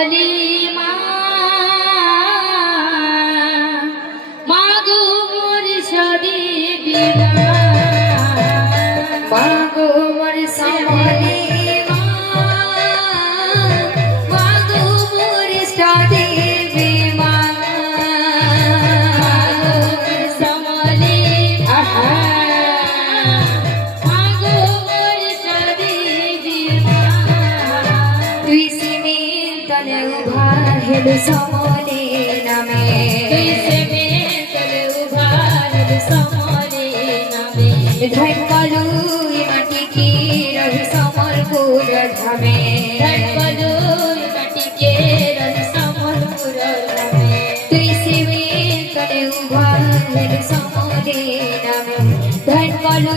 সমলি মা মাগো মোর সদীবি মাগো মোর সমলি মা মাগো মোর সদীবি মা সমলি আহা মাগো মোর সদীবি তুই সিমিন তলে উভা হেলু সমলি নামে তুই সেমে তলে উভা হেলু সমলি নামে ধৈর্যলু মাটি কি রহি সমরপুর ধামে ধৈর্যলু মাটি কে রহি সমরপুর ধামে তুই সিমিন তলে উভা হেলু সমলি নামে ধৈর্যলু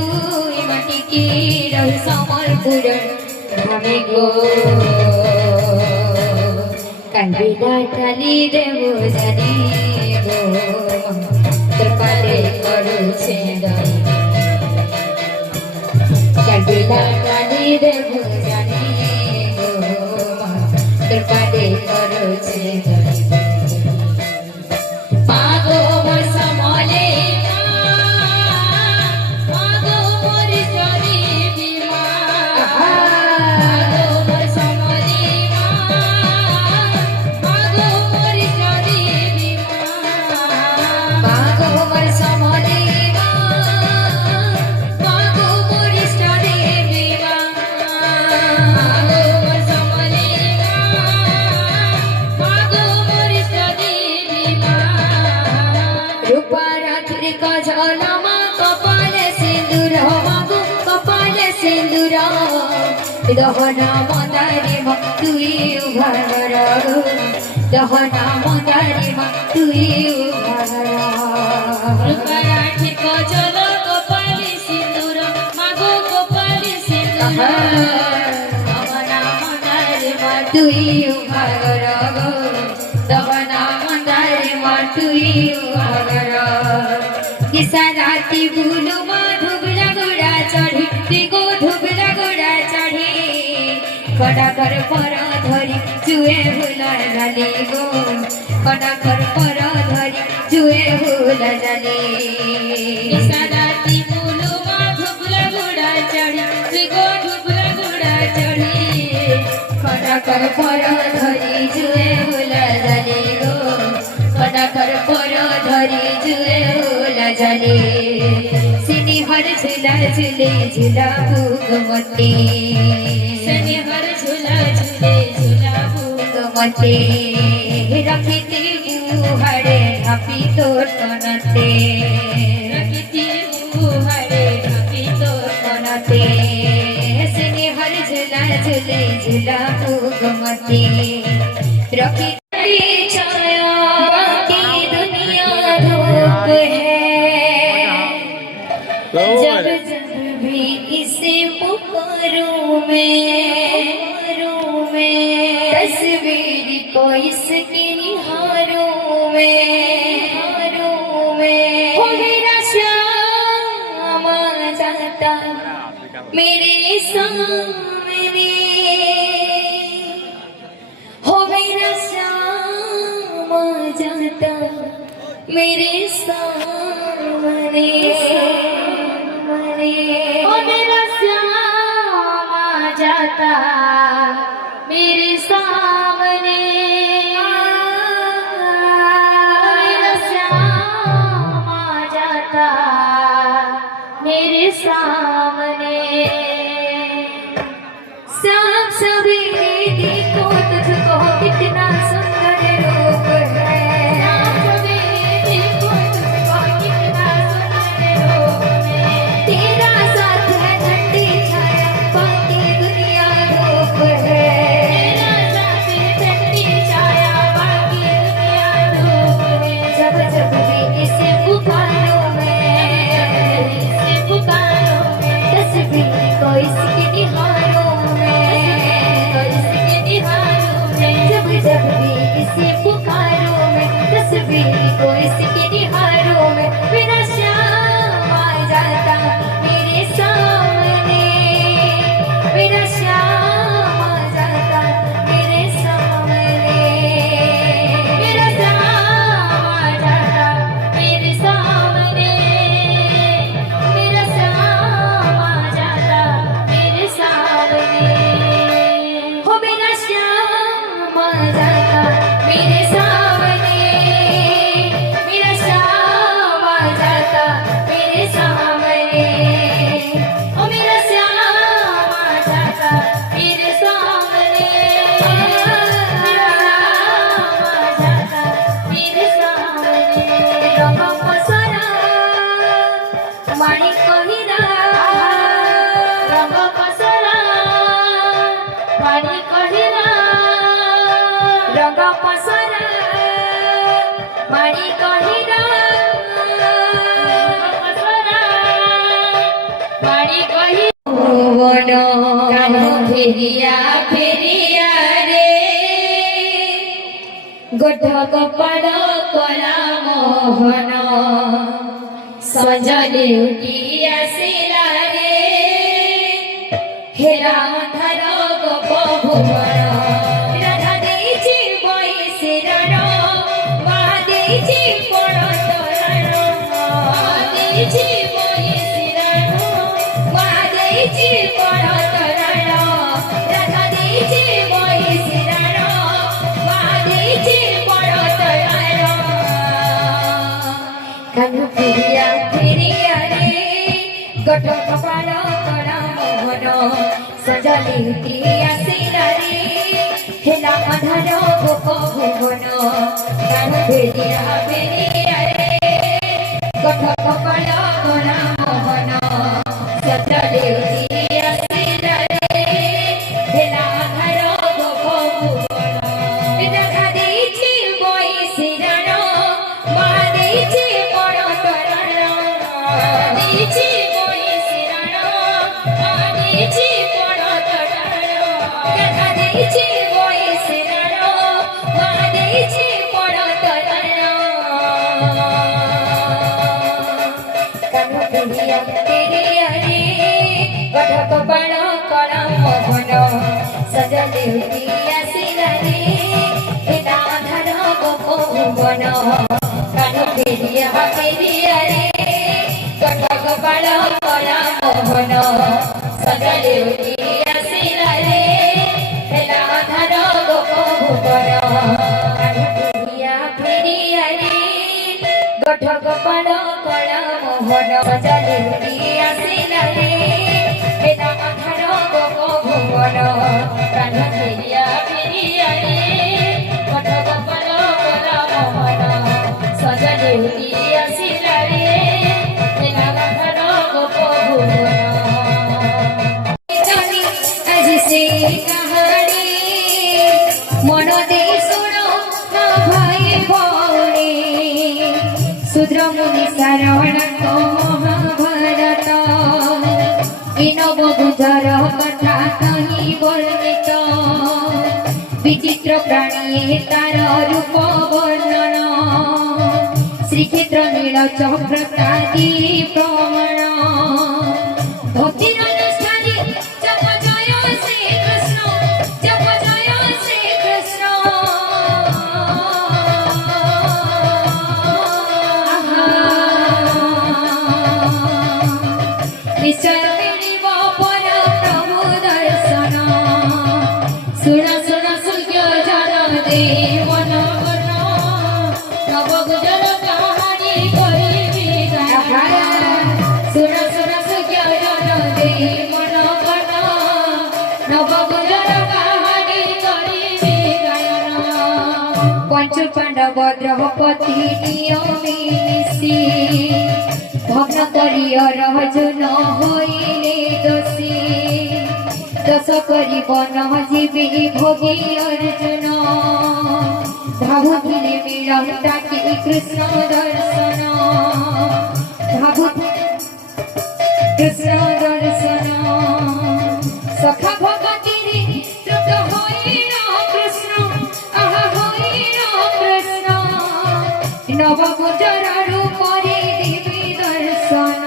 মাটি কি রহি সমরপুর ধামে গো কালবিদা টালি দেব জানি গো তোর পালে করছে দাই কালবিদা টালি দেব জানি গো তোর পালে করছে দাই মাগো মোর সমলে মাগো মোর সদীবি মা মাগো মোর সমলে মাগো মোর সদীবি মাগো মোর সমলে মাগো মোর সদীবি মা মাগো মোর সমলে মাগো মোর সদীবি রূপা রাখির কাজল মা কপালে সিন্দুর মাগো কপালে সিন্দুর দহনা মদারি মা তুই উভার দহনা মদারি মা তুই উভার রূপরাঠি কজল কপালি সিন্দুর মাগো কপালি সিন্দুর দহনা মদারি মা তুই উভার দহনা মদারি মা তুই উভার কিসা রাতি বুলু মা ধুবলা গোড়া চढ़ी দিগো ধুবলা গোড়া চढ़ी কটা কর পর ধরি চুয়ে ভুলা জালি গো কটা কর পর ধরি চুয়ে ভুলা জালি সাদাতি বুলু মা ধুবলা গুড়া চড়ি দিগো ধুবলা গুড়া চড়ি কটা কর পর ধরি চুয়ে ভুলা জালি গো কটা কর পর ধরি চুয়ে ভুলা জালি সিনি হর ঝুলা ঝুলে ঝুলা ভুগমতি সনি হর ঝুলা ঝুলে ঝুলা মতে রাখিতে গুহারে ঢাপি তোর কনতে প্রকৃতি মুহারে ঢাকি তোর কনতে সিনি হর ঝুলা ঝুলে ঝুলা ভুগমতি রাখিতে ছায়া বাকি দুনিয়া धूप है जब जब भी इसे पुकारूं मैं तस्वीर को इसकी निहारूं मैं हो मेरा श्याम आ जाता मेरे सामने हो मेरा श्याम आ जाता मेरे सामने ओ मेरा श्याम आ जाता मेरे सामने मेरा श्याम आ जाता मेरे सामने सब सवेरे देखो तुझको कितना सुंदर रूप है श्याम सवेरे देखो तुझको कितना सुंदर रूप है तेरा साथ है ठंडी छाया बाकी दुनिया धूप है तेरा साथ ठंडी छाया बाकी दुनिया धूप है जब जब भी इसे पुकारो मैं इसे पुकारो मैं तस्वीर को इसकी निहारो मैं इसके निहारों में जब जब भी इसे पुकारो मैं तस्वीर को इसकी निहारो मैं मेरा श्याम आ जाता मेरे सामने मेरा श्याम आ जाता मेरे सामने ତପସରା ମାଡ଼ି କହିଲା ମାଡ଼ି କହି ଭୁବନ କାନ ଫେରିଆ ଫେରିଆ ରେ ଗୋଠ କପାଳ କଲା ମୋହନ ସଞ୍ଜଲେ ଉଠି ଆସିଲା ରେ ହେଲା ଅନ୍ଧାର ଗୋପ ଭୁବନ ରାଧା ଦେଇଛି ବୈଶିରଣ ମା ଦେଇଛି ବଡ଼ ତରଣ ଦେଇଛି ବୈଶିରଣ ମା ଦେଇଛି ବଡ଼ ତରଣ ରାଧା ଦେଇଛି ବୈଶିରଣ ମା ଦେଇଛି ବଡ଼ ତରଣ କାନ ଫେରିଆ ଫେରିଆ ରେ ଗୋଟ କପାଳ କଳା ମୋହନ ସଜଲି ଉଠି ଆସିଲା ରେ ହେଲା ଅନ୍ଧାର ଗୋପ ଭୁବନ କାନ ଫେରିଆ ଫେରିଆ ରେ ଗୋଟ କପାଳ କଳା ମୋହନ ସଜଲି ଉଠି ଆସିଲା ରେ ହେଲା ଅନ୍ଧାର ଗୋପ ଭୁବନ ରାଧା ଦେଇଛି ବୈଶିରଣ ମା ଦେଇଛି ବଡ଼ ତରଣ ଦେଇଛି ବୈଶିରଣ ମା ଦେଇଛି ବଡ଼ ତରଣ ରାଧା ଦେଇଛି ବୈଶିରଣ ମା ଦେଇଛି ବଡ଼ ତରଣ କାନ ଫେରିଆ ଫେରିଆ ରେ ଗୋଟ କପାଳ କଳା ମୋହନ ସଜଲି ଉଠି ଆସିଲା ରେ ହେଲା ଅନ୍ଧାର ଗୋପ ଭୁବନ କାନ ଫେରିଆ ଫେରିଆ ରେ ଗୋଟ କପାଳ କଳା ମୋହନ ସଜଲି ଉଠି ଆସିଲା ରେ ହେଲା ଅନ୍ଧାର ଗୋପ ଭୁବନ କାନ ଫେରିଆ ଫେରିଆ ରେ ଗୋଟ କପାଳ କଳା ମୋହନ ସଜଲି ଉଠି ଆସିଲା ରେ ହେଲା ଅନ୍ଧାର ଗୋପ ଭୁବନ କାନ ଫେରିଆ ଫେରିଆ ରେ ଗୋଟ କପାଳ କଳା ମୋହନ ସଜଲି ଉଠି ଆସିଲା ରେ ହେଲା ଅନ୍ଧାର ଗୋପ ଭୁବନ জানি আজ সে কাহানি মন দেই শুনো না ভাই ভৌণী শূদ্র মুনি সারণ মহাভারত ইনব গুজর কথা কহি বর্ণিত বিচিত্র প্রাণী তার রূপ বর্ণন শ্রীক্ষেত্র নীল চক্রতাদি প্রমাণ ভক্তির অনুষ্ঠানে জপ জয় শ্রীকৃষ্ণ জপ জয় শ্রীকৃষ্ণ নিশ্চয় মিলিব পর প্রভু দর্শন শুণ শুণ সূর্য জল দেব নগর নব গুজর কাহানি করিবি গান শুণ শুণ সূর্য জল দেব নগর নব গুজর কাহানি করিবি গায়ন পঞ্চ পাণ্ডব দ্রৌপদী নিয়মে মিশি ভগ্ন করিয় রজন হইলে দোষী দোষ করিব ন জীবী ভোগী অর্জুন ভাবুথিলে মিলন্তা কি কৃষ্ণ দর্শন ভাবুথিলে কৃষ্ণ দর্শন সখা ভগতিরে তৃপ্ত হইল কৃষ্ণ আহা হইল কৃষ্ণ নব গুজর রূপরে দেবী দর্শন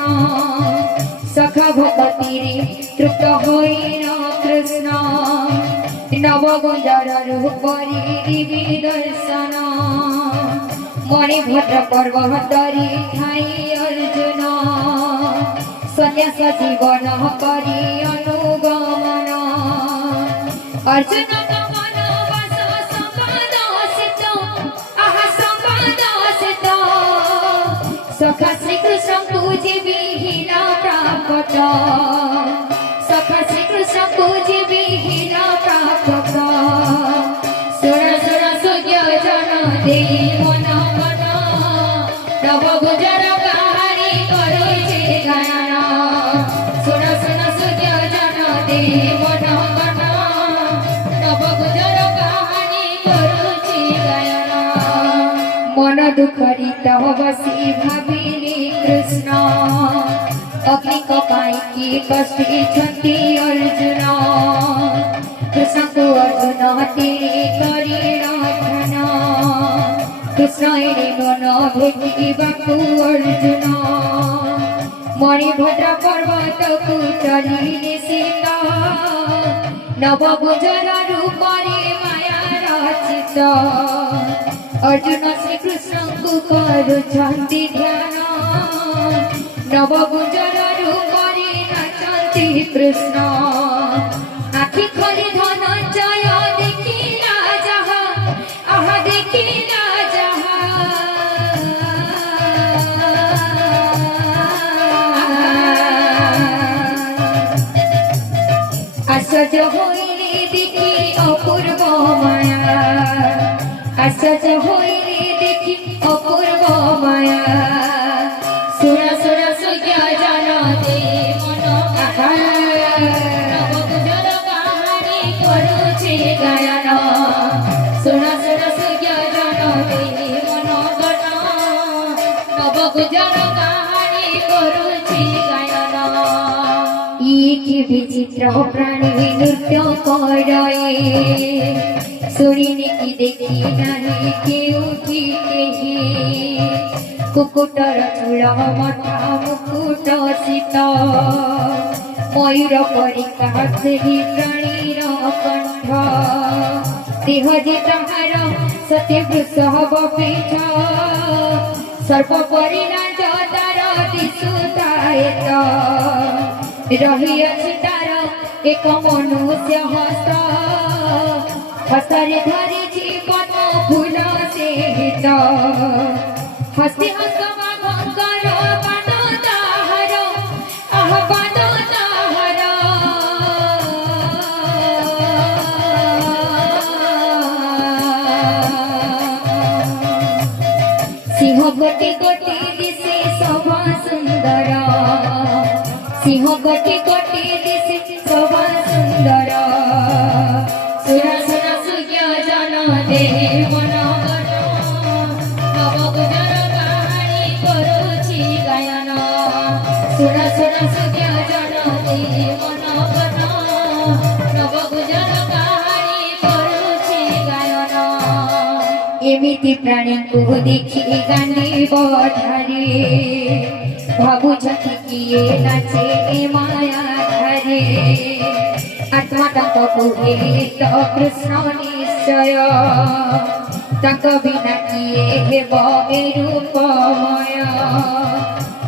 সখা ভগতিরে তৃপ্ত হইল কৃষ্ণ নব গুজর রূপরে দেবী দর্শন মণিভদ্র পর্বতরে ঠাই অর্জুন সন্ন্যাস জীবন করি অনুগমন অর্জুন গমন বাস সম্পাদ সিত আহা সম্পাদ সিত সখা শ্রীকৃষ্ণ তুঝে বিহীন প্রাপ্ত সখা শ্রীকৃষ্ণ তুঝে বিহীন প্রাপ্ত সুর সুর সূর্য জন দেই মন মন নব গুজর কাহানি করুছে গায়ন সুর সুর সূর্য জন দেই মন মন নব গুজর কাহানি করুছে दुखरित बसी भाविले कृष्ण अग्नि को पाई बसी छंती अर्जुन कृष्ण को अर्जुन तेरे करी रखना कृष्ण एरे मन भेटिबाकु अर्जुन मणिभद्र पर्वत को चलिले सीता नवभुजर रूपरे माया रचित अर्जुन श्री कृष्ण को करुछन्ति ध्यान नवभुजर रूपरे नाचन्ति कृष्ण आखि खोली धनंजय देखिला जहा आहा देखिला आश्चर्य होइले देखि अपूर्व माया आश्चर्य होइले देखि अपूर्व माया सुर सुर सुज्ञ जन दे मन आहा नवभुजर काहानी करुछे गायन सुर सुर सुज्ञ जन दे मन गण नवभुजर काहानी करुछे गायन कि विचित्र प्राणी नृत्य करे शुणिने कि देखि नाही केउठी केही कुकुटर चूल मथा मुकुट सीत मयूर परिका सेहि प्राणीर कंठ देह जे तहार सत्य वृषभ पीठ सर्प परिणाज तार दिशुतायत रही अछि तार एक मनुष्य हस्त हस्तरे धरिछि पद्म फूल सेहित हस्ति हस्त माघंकर बाण ताहार आह बाण ताहार सिंह गोटी गोटी दिशे शोभा सुंदर सिंह गोटी गोटी दिशे शोभा सुंदर सुर सुर सुज्ञ जन दे मन गण नवभुजर काहानी करुछि गायन सुर सुर सुज्ञ जन दे मन गण नवभुजर काहानी करुछि गायन एमिति प्राणी को देखि गांडी बधारे भाबुछति किए नाचे ए माया धरे आत्मा तांको कुहे तो कृष्ण निश्चय तांको बिना किए हेब ए रूपमय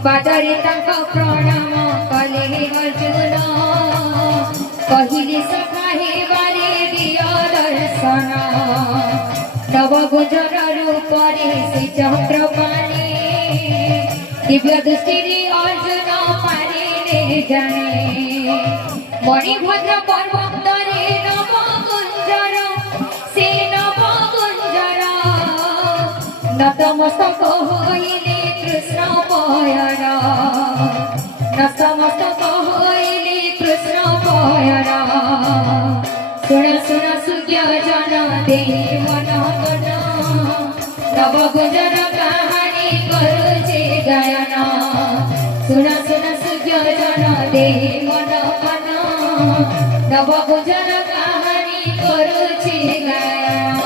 पादरे तांको प्रणाम कले अर्जुन कहिले सखा हेबारे दिय दर्शन नवभुजर रूपरे श्री चक्रपाणि दिव्य दृष्टि अर्जुन पारिले जाने मणिभद्र पर्वतरे नवकुंजर से नवकुंजर नतमस्तक होइले कृष्ण पयर नतमस्तक होइले कृष्ण पयर सुन सुन सुज्ञ जन दे मन गण नवभुजर काहानी करुछे गायन सुन सुन सुज्ञ जन दे मन गण नवभुजर काहानी करुछे गायन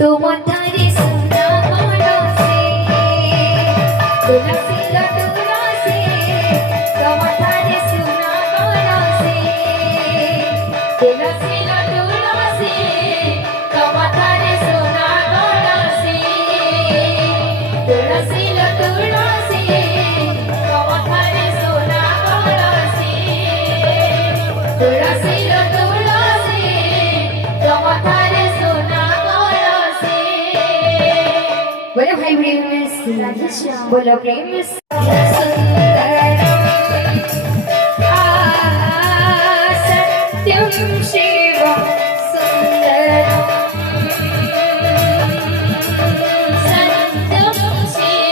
তোমার ধারে সোনা কলসে তুলসী তুলসী তোমার ধারে সোনা কলসে তুলসী তুলসী তোমার ধারে সোনা কলসে তুলসী তুলসী তোমার ধারে সোনা কলসে তুলসী তুলসী তোমার ধারে সোনা কলসে। बोलो भाई प्रेम बोलो प्रेम सत्यम शिव सुंदरम सत्यं शिवं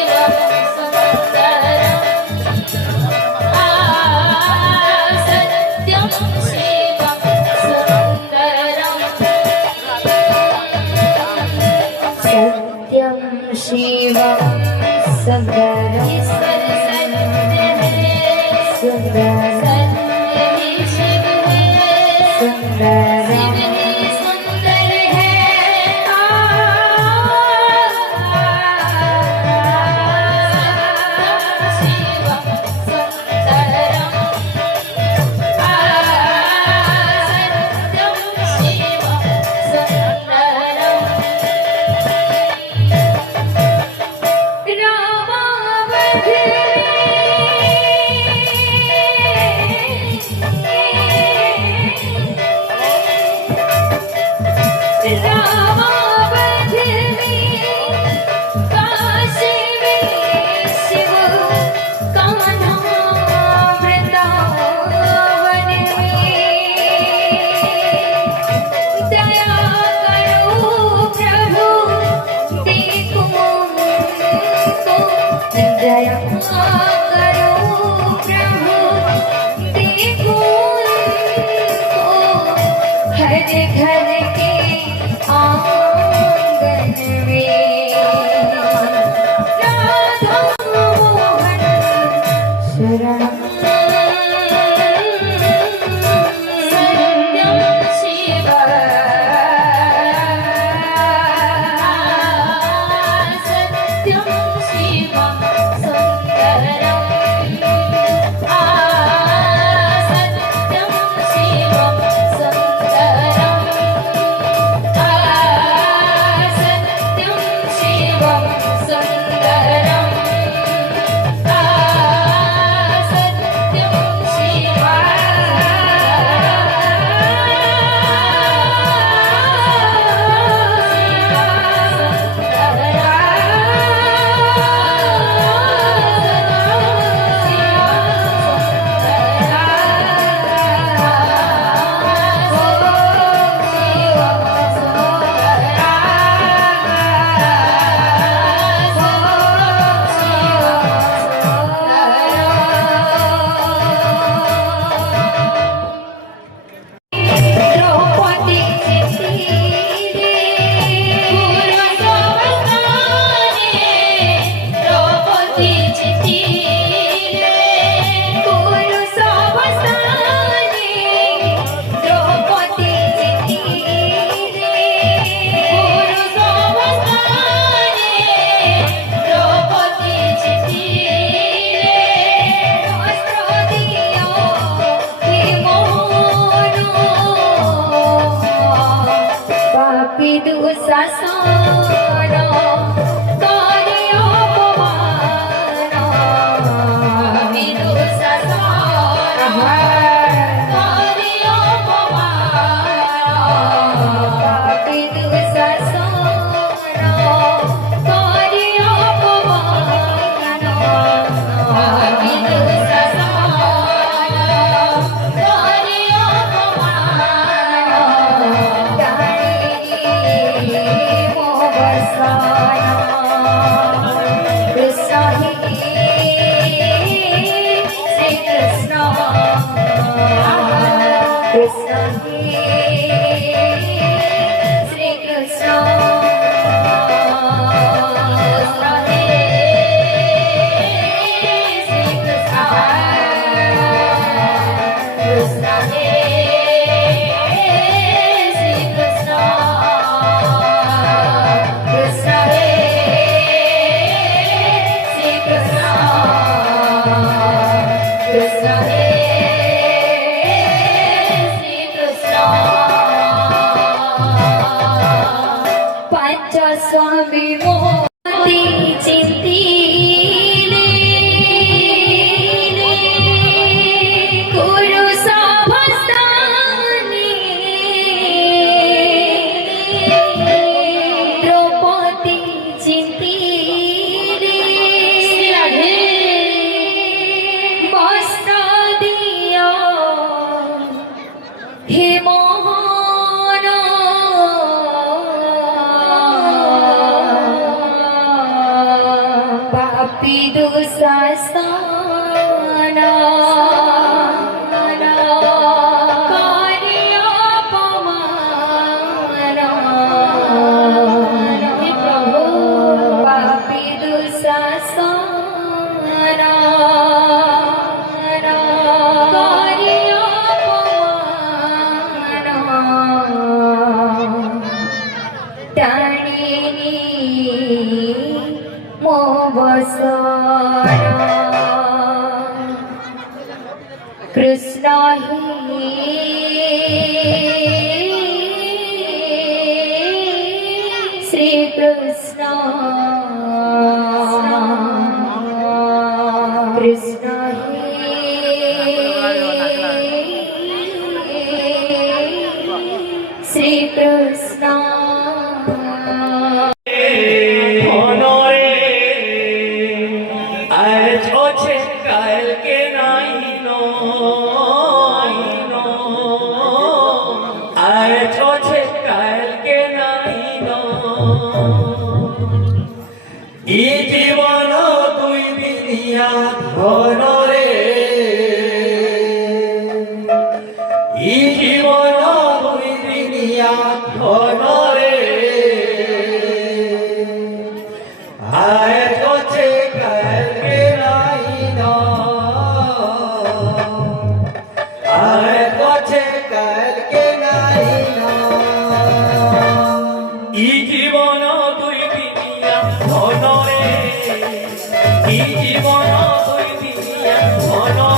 सुन्दरं सत्यं शिवं सुन्दरं सत्यम शिव सुंदरम ईश्वर सत्य है सुंदरम सत्य ही शिव है सुंदरम शिव ही सुंदर है शिवं सुन्दरं सत्यं शिवं सुन्दरं दया करो प्रभु देखो उनको हर घर के आंगन में राधा मोहन शरण सत्यं शिव सत्यं शिवं सुन्दरं सत्यं शिवं सुन्दरं सत्यं शिवं सुन्दरं सत्यं द्रौपदी चित्तीरे द्रौपदी चित्तीरे गुरु सवसाने द्रौपदी चित्तीरे गुरु सवसाने द्रौपदी चित्तीरे वस्त्र दियो हे मोहनो पापी दुःशासनो कार्यो पवनो पापी दुःशासनो कार्यो पवनो স্বামী মতি চিন্তিলে গুরু সভস্তানি দ্রৌপদী চিন্তিলে বস্ত্র দিয়া হে মোহন পাপী দুঃশাসন কারি অপমান হে প্রভু পাপী দুঃশাসন কারি অপমান টানিনি মো বসন কৃষ্ণ হি শ্রীকৃষ্ণ কৃষ্ণ শ্রীকৃষ্ণ অনরে আজ আছে কালকে নাই আজ আছে কালকে নাই ই জীবন দুই দিনিয়া ধনরে ই জীবন দুই দিনিয়া ধনরে আজ আছে কালকে নাই আজ আছে কালকে নাই ই জীবন দুই দিনিয়া ধনরে ই জীবন দুই দিনিয়া ধনরে